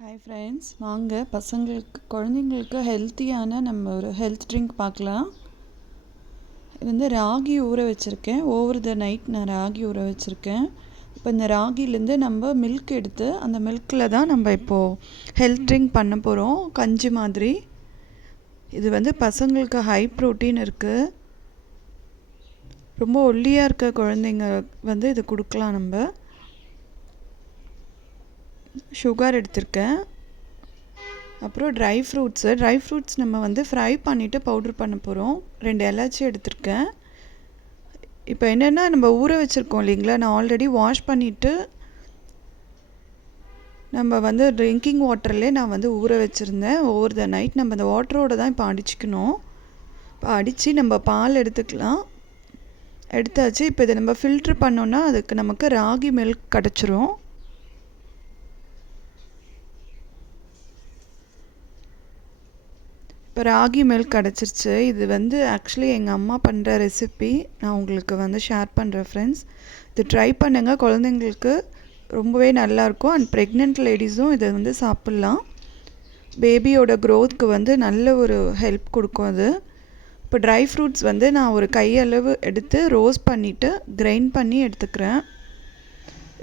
Hi friends, வாங்க குழந்தைங்களுக்கு ஹெல்த்தியான நம்ம ஒரு ஹெல்த் ட்ரிங்க் பார்க்கலாம். இது வந்து ராகி ஊற வச்சுருக்கேன். ஓவர் த நைட் நான் ராகி ஊற வச்சுருக்கேன். இப்போ இந்த ராகிலேருந்து நம்ம மில்க் எடுத்து அந்த மில்கில் தான் நம்ம இப்போது ஹெல்த் ட்ரிங்க் பண்ண போகிறோம். கஞ்சி மாதிரி. இது வந்து பசங்களுக்கு ஹை ப்ரோட்டீன் இருக்குது. ரொம்ப ஒல்லியாக இருக்க குழந்தைங்க வந்து இது கொடுக்கலாம். நம்ம சுகர் எடுத்திருக்கேன். அப்புறம் ட்ரை ஃப்ரூட்ஸ் நம்ம வந்து ஃப்ரை பண்ணிவிட்டு பவுட்ரு பண்ண போகிறோம். 2 இலாச்சி எடுத்திருக்கேன். இப்போ என்னென்னா, நம்ம ஊற வச்சுருக்கோம் இல்லைங்களா, நான் ஆல்ரெடி வாஷ் பண்ணிவிட்டு நம்ம வந்து ட்ரிங்கிங் வாட்டர்லேயே நான் வந்து ஊற வச்சுருந்தேன். ஓவர் த நைட் நம்ம அந்த வாட்டரோடு தான் இப்போ அடிச்சுக்கணும். இப்போ அடித்து நம்ம பால் எடுத்துக்கலாம். எடுத்தாச்சு. இப்போ இதை நம்ம ஃபில்ட்ரு பண்ணோன்னா அதுக்கு நமக்கு ராகி மில்க் கிடச்சிரும். இப்போ ராகி மில்க் கிடச்சிருச்சு. இது வந்து ஆக்சுவலி எங்கள் அம்மா பண்ணுற ரெசிபி நான் உங்களுக்கு வந்து ஷேர் பண்ணுறேன் ஃப்ரெண்ட்ஸ். இது ட்ரை பண்ணுங்கள். குழந்தைங்களுக்கு ரொம்பவே நல்லாயிருக்கும். அண்ட் ப்ரெக்னென்ட் லேடிஸும் இதை வந்து சாப்பிட்லாம். பேபியோட க்ரோத்துக்கு வந்து நல்ல ஒரு ஹெல்ப் கொடுக்கும் அது. இப்போ ட்ரை ஃப்ரூட்ஸ் வந்து நான் ஒரு கையளவு எடுத்து ரோஸ்ட் பண்ணிவிட்டு கிரைண்ட் பண்ணி எடுத்துக்கிறேன்.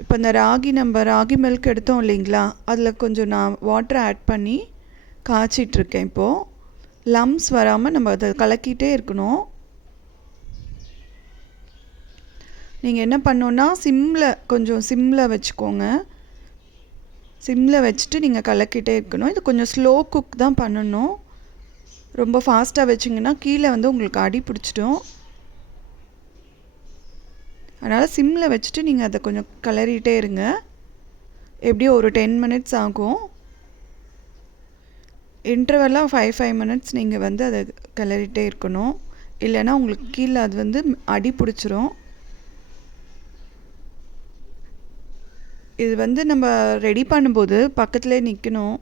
இப்போ இந்த ராகி மில்க் எடுத்தோம் இல்லைங்களா, அதில் கொஞ்சம் நான் வாட்டர் ஆட் பண்ணி காய்ச்சிட்ருக்கேன். இப்போது லம்ஸ் வராமல் நம்ம அதை கலக்கிட்டே இருக்கணும். நீங்கள் என்ன பண்ணணுன்னா, சிம்மில் வச்சுக்கோங்க. சிம்மில் வச்சுட்டு நீங்கள் கலக்கிட்டே இருக்கணும். இது கொஞ்சம் ஸ்லோ குக் தான் பண்ணணும். ரொம்ப ஃபாஸ்ட்டாக வச்சிங்கன்னா கீழே வந்து உங்களுக்கு அடி பிடிச்சிடும். அதனால் சிம்மில் வச்சுட்டு நீங்கள் அதை கொஞ்சம் கிளறிட்டே இருங்க. எப்படியும் ஒரு 10 மினிட்ஸ் ஆகும். இன்டர்வெல்லாம் 5 மினிட்ஸ் நீங்கள் வந்து அதை கிளறிட்டே இருக்கணும். இல்லைன்னா உங்களுக்கு கீழே அது வந்து அடி பிடிச்சிரும். இது வந்து நம்ம ரெடி பண்ணும்போது பக்கத்துலேயே நிற்கணும்.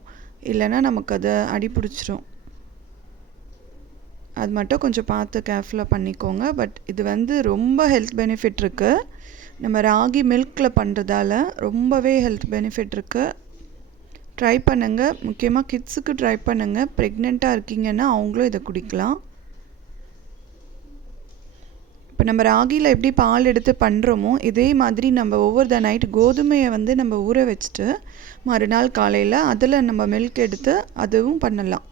இல்லைன்னா நமக்கு அதை அடி பிடிச்சிரும். அது மட்டும் கொஞ்சம் பார்த்து கேர்ஃபுல்லாக பண்ணிக்கோங்க. பட் இது வந்து ரொம்ப ஹெல்த் பெனிஃபிட் இருக்குது. நம்ம ராகி மில்கில் பண்ணுறதால ரொம்பவே ஹெல்த் பெனிஃபிட் இருக்குது. ட்ரை பண்ணுங்கள். முக்கியமாக கிட்ஸுக்கு ட்ரை பண்ணுங்கள். ப்ரெக்னெண்ட்டாக இருக்கீங்கன்னா அவங்களும் இதை குடிக்கலாம். இப்போ நம்ம ராகியில் எப்படி பால் எடுத்து பண்ணுறோமோ இதே மாதிரி நம்ம ஓவர் த நைட் கோதுமையை வந்து நம்ம ஊற வச்சுட்டு மறுநாள் காலையில் அதில் நம்ம மில்க் எடுத்து அதுவும் பண்ணலாம்.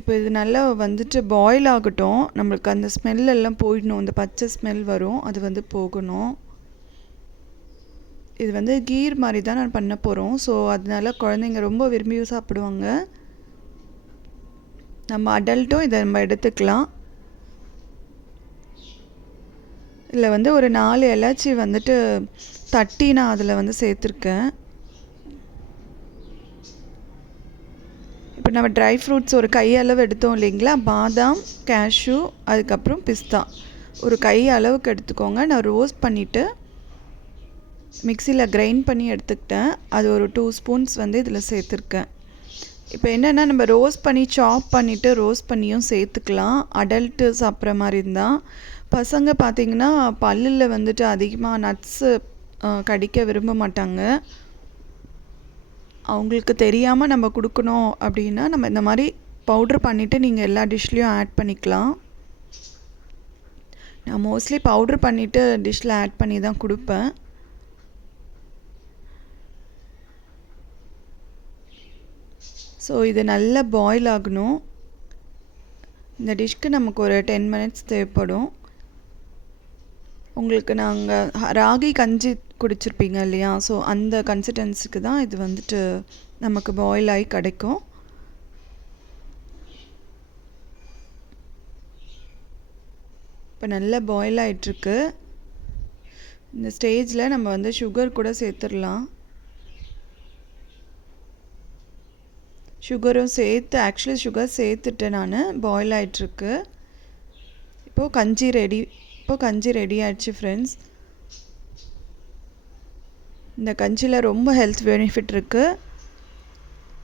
இப்போ இது நல்லா வந்துட்டு பாயில் ஆகட்டும். நம்மளுக்கு அந்த ஸ்மெல்லெல்லாம் போயிடணும். அந்த பச்சை ஸ்மெல் வரும், அது வந்து போகணும். இது வந்து கீர் மாதிரி தான் நான் பண்ண போகிறோம். ஸோ அதனால குழந்தைங்க ரொம்ப விரும்பி சாப்பிடுவாங்க. நம்ம அடல்ட்டும் இதை நம்ம எடுத்துக்கலாம். இதில் வந்து ஒரு 4 இலாச்சி வந்துட்டு தட்டி நான் அதில் வந்து சேர்த்துருக்கேன். இப்போ நம்ம ட்ரை ஃப்ரூட்ஸ் ஒரு கை அளவு எடுத்தோம் இல்லைங்களா, பாதாம், கேஷ்யூ, அதுக்கப்புறம் பிஸ்தா ஒரு கை அளவுக்கு எடுத்துக்கோங்க. நான் ரோஸ்ட் பண்ணிவிட்டு மிக்சியில் கிரைண்ட் பண்ணி எடுத்துக்கிட்டேன். அது ஒரு 2 ஸ்பூன்ஸ் வந்து இதில் சேர்த்துருக்கேன். இப்போ என்னென்னா, நம்ம ரோஸ்ட் பண்ணி சாப் பண்ணிவிட்டு ரோஸ்ட் பண்ணியும் சேர்த்துக்கலாம். அடல்ட்டு சாப்பிட்ற மாதிரி இருந்தால். பசங்க பார்த்திங்கன்னா பல்லில் வந்துட்டு அதிகமாக நட்ஸு கடிக்க விரும்ப மாட்டாங்க. அவங்களுக்கு தெரியாமல் நம்ம கொடுக்கணும் அப்படின்னா நம்ம இந்த மாதிரி பவுட்ரு பண்ணிவிட்டு நீங்கள் எல்லா டிஷ்லேயும் ஆட் பண்ணிக்கலாம். நான் மோஸ்ட்லி பவுட்ரு பண்ணிவிட்டு டிஷ்ஷில் ஆட் பண்ணி தான் கொடுப்பேன். ஸோ இது நல்லா பாயில் ஆகணும். இந்த டிஷ்க்கு நமக்கு ஒரு 10 மினிட்ஸ் தேவைப்படும். உங்களுக்கு நாங்கள் ராகி கஞ்சி குடிச்சிருப்பீங்க இல்லையா, ஸோ அந்த கன்சிஸ்டன்சிக்கு தான் இது வந்துட்டு நமக்கு பாயில் ஆகி கிடைக்கும். இப்போ நல்லா பாயில் ஆகிட்டுருக்கு. இந்த ஸ்டேஜில் நம்ம வந்து சுகர் கூட சேர்த்துடலாம். சுகரும் சேர்த்து, ஆக்சுவலி சுகர் சேர்த்துட்டேன் நான். பாயில் ஆகிட்டுருக்கு. இப்போது கஞ்சி ரெடி ஆகிடுச்சு ஃப்ரெண்ட்ஸ். இந்த கஞ்சியில் ரொம்ப ஹெல்த் பெனிஃபிட் இருக்குது.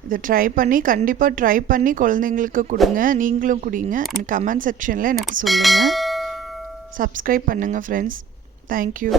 இதை கண்டிப்பாக ட்ரை பண்ணி குழந்தைங்களுக்கு கொடுங்க. நீங்களும் குடிங்க. கமெண்ட் செக்ஷனில் எனக்கு சொல்லுங்கள். சப்ஸ்கிரைப் பண்ணுங்கள் ஃப்ரெண்ட்ஸ். தேங்க்யூ.